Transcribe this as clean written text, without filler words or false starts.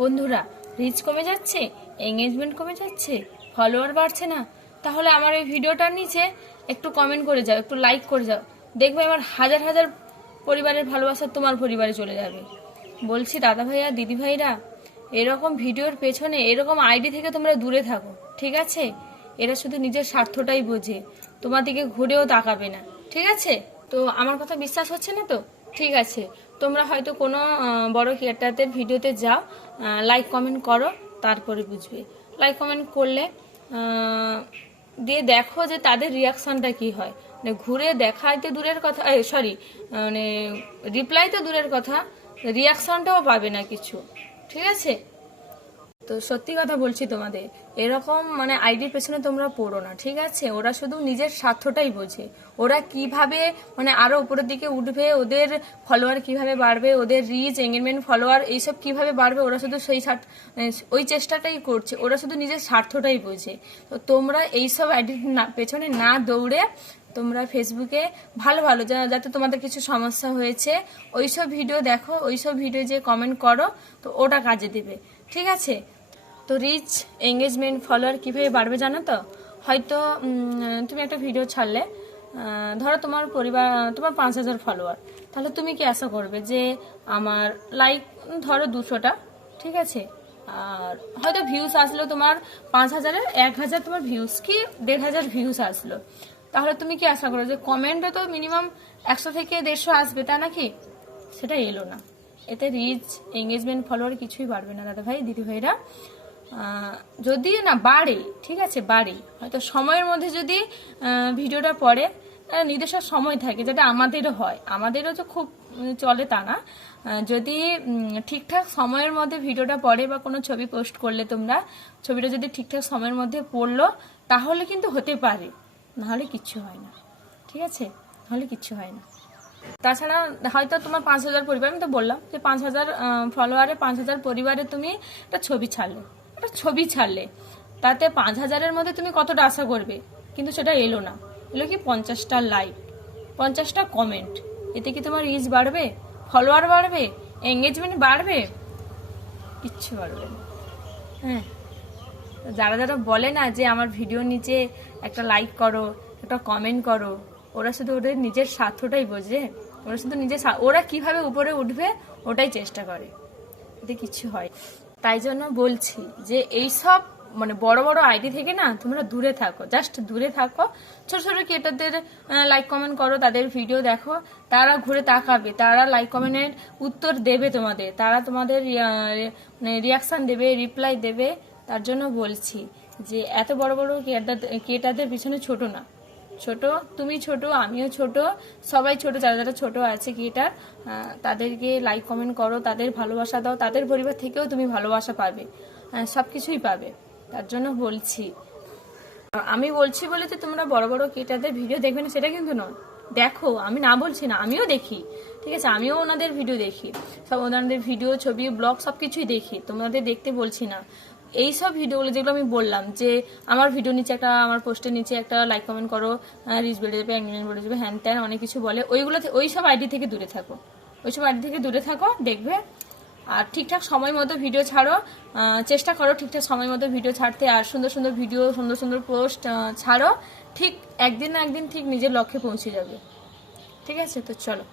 বন্ধুরা, রিচ কমে যাচ্ছে, এঙ্গেজমেন্ট কমে যাচ্ছে, ফলোয়ার বাড়ছে না, তাহলে আমার এই ভিডিওটার নিচে একটু কমেন্ট করে যাও, একটু লাইক করে যাও। দেখবে আমার হাজার হাজার পরিবারের ভালোবাসা তোমার পরিবারে চলে যাবে। বলছি দাদা ভাইয়া, দিদি ভাইরা, এরকম ভিডিওর পেছনে, এরকম আইডি থেকে তোমরা দূরে থাকো, ঠিক আছে? এরা শুধু নিজের স্বার্থটাই বোঝে, তোমার দিকে ঘুরেও তাকাবে না, ঠিক আছে? তো আমার কথা বিশ্বাস হচ্ছে না তো? ঠিক আছে, তোমরা হয়তো কোনো বড় ক্রিয়েটারদের ভিডিওতে যাও, লাইক কমেন্ট করো, তারপরে বুঝবে। লাইক কমেন্ট করলে দিয়ে দেখো যে তাদের রিয়াকশনটা কি হয়। মানে ঘুরে দেখাই তো দূরের কথা, সরি, মানে রিপ্লাই তো দূরের কথা, রিয়াকশনটাও পাবে না কিছু, ঠিক আছে? তো সত্যি কথা বলছি তোমাদের, এরকম মানে আইডির পেছনে তোমরা পড়ো না, ঠিক আছে? ওরা শুধু নিজের স্বার্থটাই বোঝে। ওরা কিভাবে মানে আরো উপরের দিকে উঠবে, ওদের ফলোয়ার কিভাবে বাড়বে, ওদের রিচ, এঙ্গেজমেন্ট, ফলোয়ার এইসব কিভাবে বাড়বে, ওরা শুধু সেই ওই চেষ্টাটাই করছে। ওরা শুধু নিজের স্বার্থটাই বোঝে। তো তোমরা এইসব আইডির পেছনে না দৌড়ে তোমরা ফেসবুকে ভালো ভালো যাতে তোমাদের কিছু সমস্যা হয়েছে ওইসব ভিডিও দেখো, ওইসব ভিডিও যে কমেন্ট করো, তো ওটা কাজে দেবে, ঠিক আছে? তো রিচ, এঙ্গেজমেন্ট, ফলোয়ার কীভাবে বাড়বে জানো তো? হয়তো তুমি একটা ভিডিও ছাড়লে, ধরো তোমার পরিবার, তোমার 5,000 ফলোয়ার, তাহলে তুমি কি আশা করবে যে আমার লাইক ধরো 200টা, ঠিক আছে? আর হয়তো ভিউস আসলো তোমার 5,000-এর 1,000, তোমার ভিউস কি 1,500 ভিউস আসলো, তাহলে তুমি কি আশা করো যে কমেন্টও তো মিনিমাম 100 থেকে 150 আসবে, তা নাকি? সেটা এলো না। এতে রিচ, এঙ্গেজমেন্ট, ফলোয়ার কিছুই বাড়বে না দাদা ভাই, দিদি ভাইরা। যদি না বাড়ে, ঠিক আছে, বাড়ে, হয়তো সময়ের মধ্যে যদি ভিডিওটা পড়ে, নির্দিষ্ট সময় থাকে, যেটা আমাদেরও হয়, আমাদেরও তো খুব চলে তা না। যদি ঠিকঠাক সময়ের মধ্যে ভিডিওটা পড়ে বা কোনো ছবি পোস্ট করলে তোমরা, ছবিটা যদি ঠিকঠাক সময়ের মধ্যে পড়লো, তাহলে কিন্তু হতে পারে, নাহলে কিচ্ছু হয় না, ঠিক আছে? নাহলে কিচ্ছু হয় না। তাছাড়া হয়তো তোমার 5,000 পরিবার, আমি তো বললাম যে 5,000 ফলোয়ারে, 5,000 পরিবারে তুমি একটা ছবি ছাড়লে, তাতে 5,000-এর মধ্যে তুমি কতটা আশা করবে, কিন্তু সেটা এলো না। এলো কি 50টা লাইক, 50টা কমেন্ট। এতে কি তোমার রিচ বাড়বে, ফলোয়ার বাড়বে, এঙ্গেজমেন্ট বাড়বে? কিচ্ছু বাড়বে না। হ্যাঁ, যারা যারা বলে না যে আমার ভিডিওর নিচে একটা লাইক করো, একটা কমেন্ট করো, ওরা শুধু ওদের নিজের স্বার্থটাই বোঝে। ওরা শুধু ওরা কিভাবে উপরে উঠবে ওটাই চেষ্টা করে, এতে কিছু হয়। তাই জন্য বলছি যে এইসব মানে বড় বড় আইডি থেকে না তোমরা দূরে থাকো, জাস্ট দূরে থাকো। ছোট ছোট ক্রিয়েটারদের লাইক কমেন্ট করো, তাদের ভিডিও দেখো, তারা ঘুরে তাকাবে, তারা লাইক কমেন্টের উত্তর দেবে তোমাদের, তারা তোমাদের রিয়াকশন দেবে, রিপ্লাই দেবে। তার জন্য বলছি যে এত বড় বড় ক্রিয়েটারদের পিছনে ছোট না, ছোট, তুমি ছোট, আমিও ছোট, সবাই ছোট, যারা যারা ছোট আছে ক্রিয়েটার, তাদেরকে লাইক কমেন্ট করো, তাদের ভালোবাসা দাও, তাদের পরিবার থেকেও তুমি ভালোবাসা পাবে, সবকিছুই পাবে। তার জন্য বলছি, আমি বলছি বলে যে তোমরা বড় বড় ক্রিয়েটারদের ভিডিও দেখবে না সেটা কিন্তু নয়। দেখো, আমি না বলছি না, আমিও দেখি, ঠিক আছে? আমিও ওনাদের ভিডিও দেখি, সব ওনাদের ভিডিও, ছবি, ব্লগ সবকিছুই দেখি, তোমাদের দেখতে বলছি না। এইসব ভিডিওগুলো যেগুলো আমি বললাম যে আমার ভিডিও নিচে একটা, আমার পোস্টের নিচে একটা লাইক কমেন্ট করো, রিচ বেড়ে যাবে, এঙ্গেজমেন্ট বেড়ে যাবে, হ্যান ত্যান অনেক কিছু বলে, ওইসব আইডি থেকে দূরে থাকো, ওইসব আইডি থেকে দূরে থাকো, দেখবে। আর ঠিকঠাক সময় মতো ভিডিও ছাড়ো, চেষ্টা করো ঠিকঠাক সময় মতো ভিডিও ছাড়তে, আর সুন্দর সুন্দর ভিডিও, সুন্দর সুন্দর পোস্ট ছাড়ো। ঠিক একদিন না একদিন ঠিক নিজের লক্ষ্যে পৌঁছে যাবে, ঠিক আছে? তো চলো।